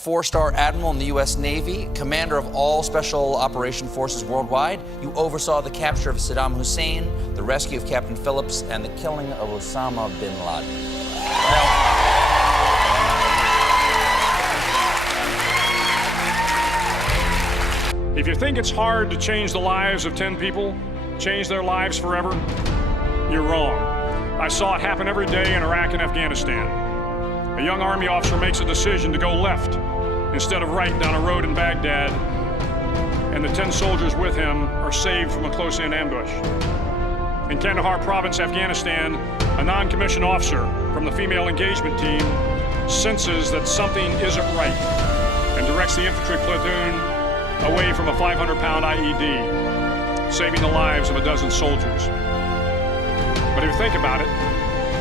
4-star admiral in the U.S. Navy, commander of all special operation forces worldwide. You oversaw the capture of Saddam Hussein, the rescue of Captain Phillips, and the killing of Osama bin Laden. If you think it's hard to change the lives of 10 people, change their lives forever, you're wrong. I saw it happen every day in Iraq and Afghanistan. A young Army officer makes a decision to go left instead of right down a road in Baghdad, and the 10 soldiers with him are saved from a close-in ambush. In Kandahar province, Afghanistan, a non-commissioned officer from the female engagement team senses that something isn't right and directs the infantry platoon away from a 500-pound IED, saving the lives of a dozen soldiers. But if you think about it,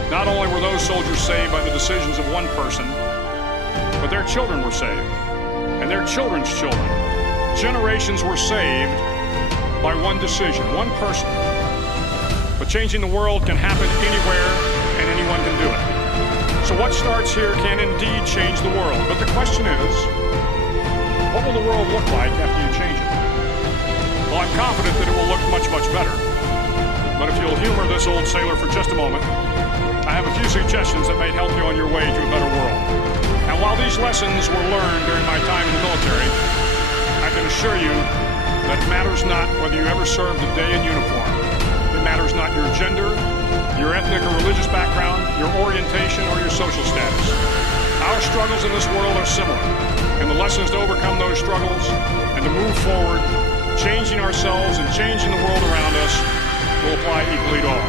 not only were those soldiers saved by the decisions of one person, but their children were saved, and their children's children. Generations were saved by one decision, one person. But changing the world can happen anywhere, and anyone can do it. So what starts here can indeed change the world. But the question is, what will the world look like after you change it? Well, I'm confident that it will look much, much better. But if you'll humor this old sailor for just a moment, I have a few suggestions that may help you on your way to a better world. And while these lessons were learned during my time in the military, I can assure you that it matters not whether you ever served a day in uniform. It matters not your gender, your ethnic or religious background, your orientation, or your social status. Our struggles in this world are similar, and the lessons to overcome those struggles and to move forward, changing ourselves and changing the world around us, will apply equally to all.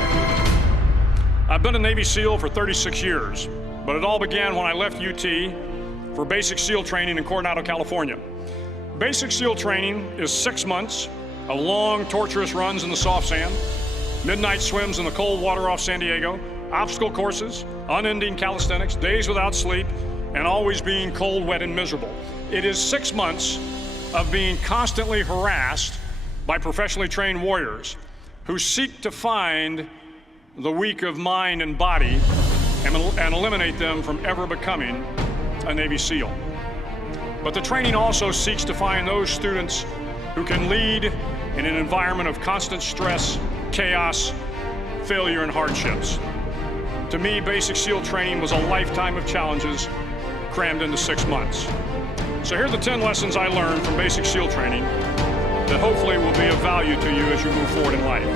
I've been a Navy SEAL for 36 years, but it all began when I left UT for basic SEAL training in Coronado, California. Basic SEAL training is 6 months of long, torturous runs in the soft sand, midnight swims in the cold water off San Diego, obstacle courses, unending calisthenics, days without sleep, and always being cold, wet, and miserable. It is 6 months of being constantly harassed by professionally trained warriors who seek to find the weak of mind and body and eliminate them from ever becoming a Navy SEAL. But the training also seeks to find those students who can lead in an environment of constant stress, chaos, failure, and hardships. To me, basic SEAL training was a lifetime of challenges crammed into 6 months. So here are the 10 lessons I learned from basic SEAL training that hopefully will be of value to you as you move forward in life.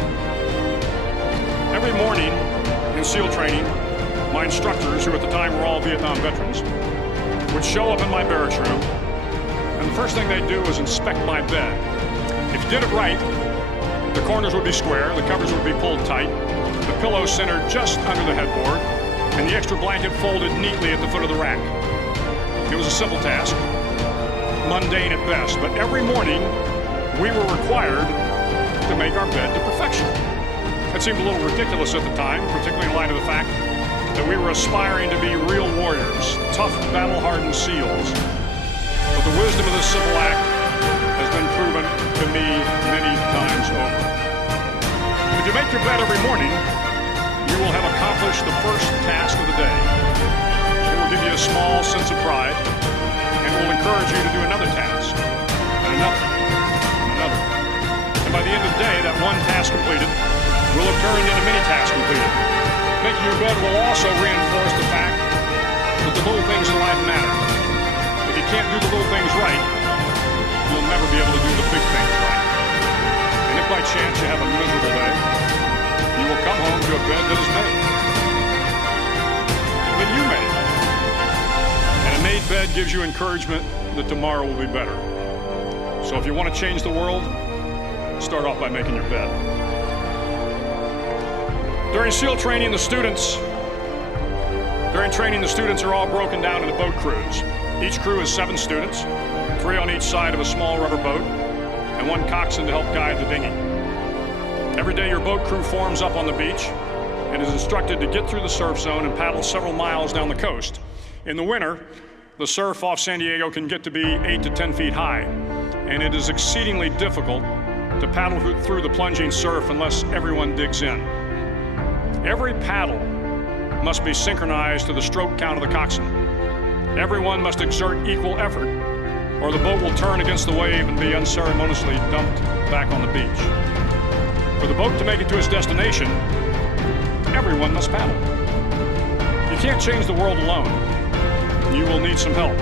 Every morning in SEAL training, my instructors, who at the time were all Vietnam veterans, would show up in my barracks room, and the first thing they'd do was inspect my bed. If you did it right, the corners would be square, the covers would be pulled tight, the pillow centered just under the headboard, and the extra blanket folded neatly at the foot of the rack. It was a simple task, mundane at best, but every morning we were required to make our bed to perfection. It seemed a little ridiculous at the time, particularly in light of the fact that we were aspiring to be real warriors, tough, battle-hardened SEALs. But the wisdom of this simple act has been proven to me many times over. If you make your bed every morning, you will have accomplished the first task of the day. It will give you a small sense of pride, and will encourage you to do another task, and another, and another. And by the end of the day, that one task completed will have turned into many tasks completed. Making your bed will also reinforce the fact that the little things in life matter. If you can't do the little things right, you'll never be able to do the big things right. And if by chance you have a miserable day, you will come home to a bed that is made. That you made. And a made bed gives you encouragement that tomorrow will be better. So if you want to change the world, start off by making your bed. During SEAL training, the students are all broken down into boat crews. Each crew is 7 students, 3 on each side of a small rubber boat, and 1 coxswain to help guide the dinghy. Every day your boat crew forms up on the beach and is instructed to get through the surf zone and paddle several miles down the coast. In the winter, the surf off San Diego can get to be 8 to 10 feet high, and it is exceedingly difficult to paddle through the plunging surf unless everyone digs in. Every paddle must be synchronized to the stroke count of the coxswain. Everyone must exert equal effort, or the boat will turn against the wave and be unceremoniously dumped back on the beach. For the boat to make it to its destination, everyone must paddle. You can't change the world alone. You will need some help.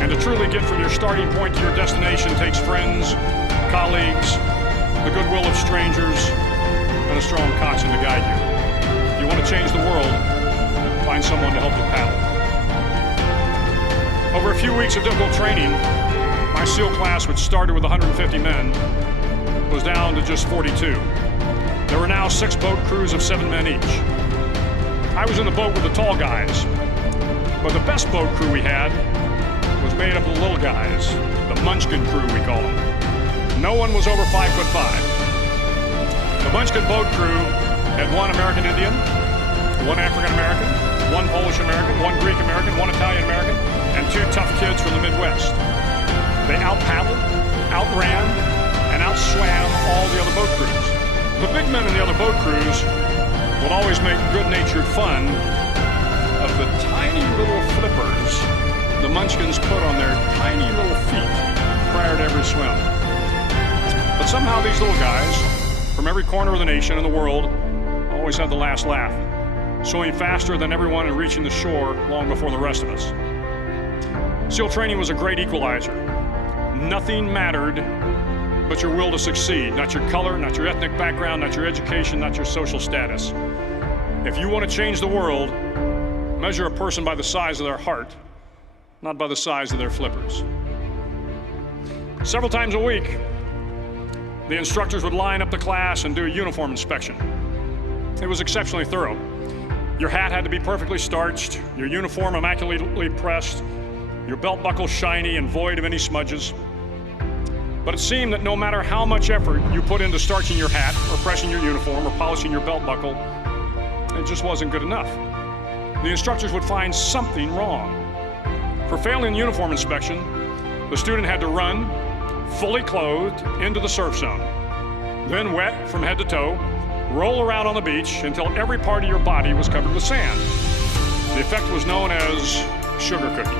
And to truly get from your starting point to your destination takes friends, colleagues, the goodwill of strangers, and a strong coxswain to guide you. If you want to change the world, find someone to help you paddle. Over a few weeks of difficult training, my SEAL class, which started with 150 men, was down to just 42. There were now 6 boat crews of 7 men each. I was in the boat with the tall guys, but the best boat crew we had was made up of the little guys, the Munchkin crew, we call them. No one was over 5'5". The Munchkin boat crew had 1 American Indian, 1 African American, 1 Polish American, 1 Greek American, 1 Italian American, and 2 tough kids from the Midwest. They out-paddled, outran, and outswam all the other boat crews. The big men in the other boat crews would always make good-natured fun of the tiny little flippers the Munchkins put on their tiny little feet prior to every swim. But somehow these little guys, from every corner of the nation and the world, always had the last laugh, swimming faster than everyone and reaching the shore long before the rest of us. SEAL training was a great equalizer. Nothing mattered but your will to succeed, not your color, not your ethnic background, not your education, not your social status. If you want to change the world, measure a person by the size of their heart, not by the size of their flippers. Several times a week, the instructors would line up the class and do a uniform inspection. It was exceptionally thorough. Your hat had to be perfectly starched, your uniform immaculately pressed, your belt buckle shiny and void of any smudges. But it seemed that no matter how much effort you put into starching your hat or pressing your uniform or polishing your belt buckle, it just wasn't good enough. The instructors would find something wrong. For failing the uniform inspection, the student had to run, fully clothed, into the surf zone. Then wet from head to toe, roll around on the beach until every part of your body was covered with sand. The effect was known as sugar cookie.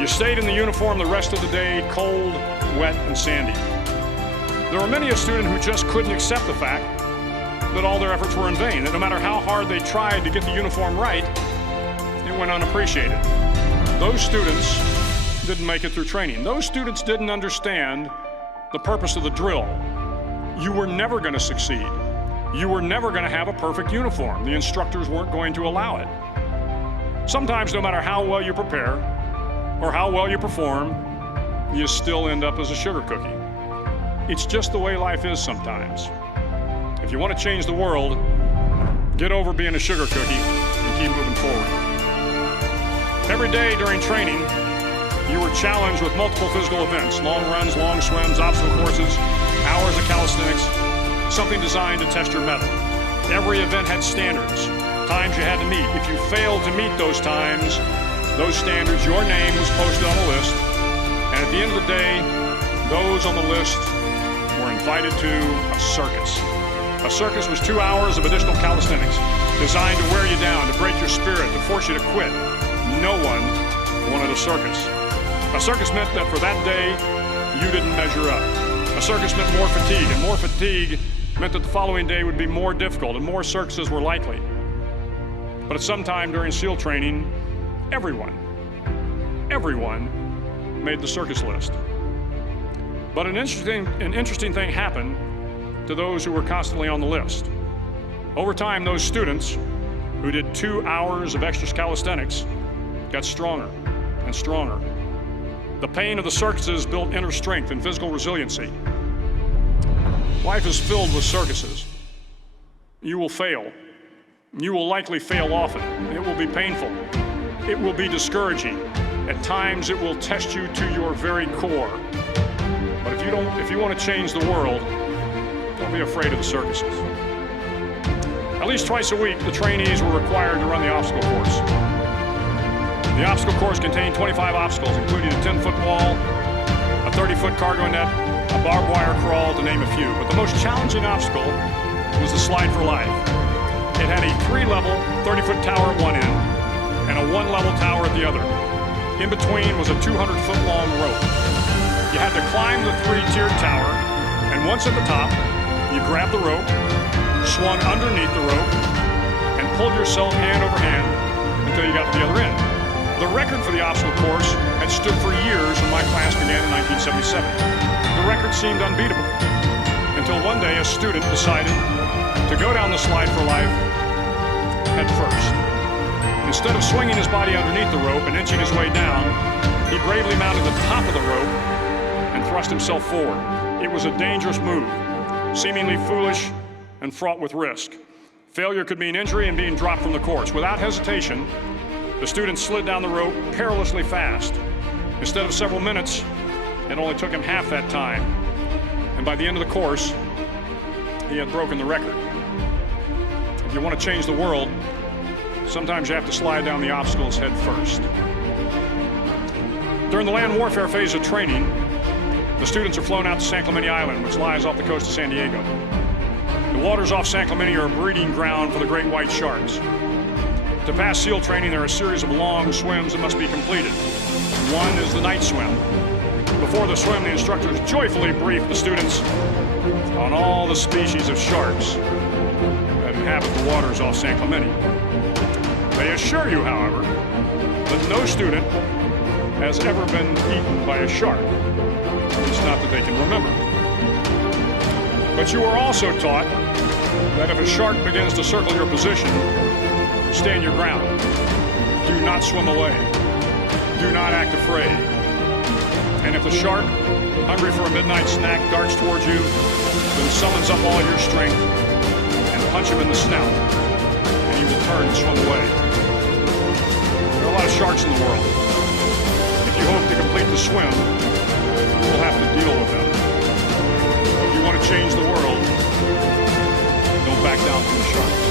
You stayed in the uniform the rest of the day, cold, wet, and sandy. There were many a student who just couldn't accept the fact that all their efforts were in vain, that no matter how hard they tried to get the uniform right, it went unappreciated. Those students didn't make it through training. Those students didn't understand the purpose of the drill. You were never going to succeed. You were never going to have a perfect uniform. The instructors weren't going to allow it. Sometimes, no matter how well you prepare or how well you perform, you still end up as a sugar cookie. It's just the way life is sometimes. If you want to change the world, get over being a sugar cookie and keep moving forward. Every day during training, you were challenged with multiple physical events: long runs, long swims, obstacle courses, hours of calisthenics, something designed to test your mettle. Every event had standards, times you had to meet. If you failed to meet those times, those standards, your name was posted on a list, and at the end of the day, those on the list were invited to a circus. A circus was 2 hours of additional calisthenics designed to wear you down, to break your spirit, to force you to quit. No one wanted a circus. A circus meant that for that day, you didn't measure up. A circus meant more fatigue, and more fatigue meant that the following day would be more difficult and more circuses were likely. But at some time during SEAL training, everyone made the circus list. But an interesting thing happened to those who were constantly on the list. Over time, those students who did 2 hours of extra calisthenics got stronger and stronger. The pain of the circuses built inner strength and physical resiliency. Life is filled with circuses. You will fail. You will likely fail often. It will be painful. It will be discouraging. At times, it will test you to your very core. But if you want to change the world, don't be afraid of the circuses. At least twice a week, the trainees were required to run the obstacle course. The obstacle course contained 25 obstacles, including a 10-foot wall, a 30-foot cargo net, a barbed wire crawl, to name a few. But the most challenging obstacle was the slide for life. It had a 3-level, 30-foot tower at one end, and a one-level tower at the other. In between was a 200-foot-long rope. You had to climb the three-tiered tower, and once at the top, you grabbed the rope, swung underneath the rope, and pulled yourself hand over hand until you got to the other end. The record for the obstacle course had stood for years when my class began in 1977. The record seemed unbeatable, until one day a student decided to go down the slide for life head first. Instead of swinging his body underneath the rope and inching his way down, he bravely mounted the top of the rope and thrust himself forward. It was a dangerous move, seemingly foolish and fraught with risk. Failure could mean injury and being dropped from the course. Without hesitation, the student slid down the rope perilously fast. Instead of several minutes, it only took him half that time. And by the end of the course, he had broken the record. If you want to change the world, sometimes you have to slide down the obstacles head first. During the land warfare phase of training, the students are flown out to San Clemente Island, which lies off the coast of San Diego. The waters off San Clemente are a breeding ground for the great white sharks. To pass SEAL training, there are a series of long swims that must be completed. One is the night swim. Before the swim, the instructors joyfully brief the students on all the species of sharks that inhabit the waters off San Clemente. They assure you, however, that no student has ever been eaten by a shark. It's not that they can remember. But you are also taught that if a shark begins to circle your position, stand your ground. Do not swim away. Do not act afraid. And if the shark, hungry for a midnight snack, darts towards you, then summons up all your strength and punch him in the snout, and he will turn and swim away. There are a lot of sharks in the world. If you hope to complete the swim, you will have to deal with them. If you want to change the world, don't back down from the shark.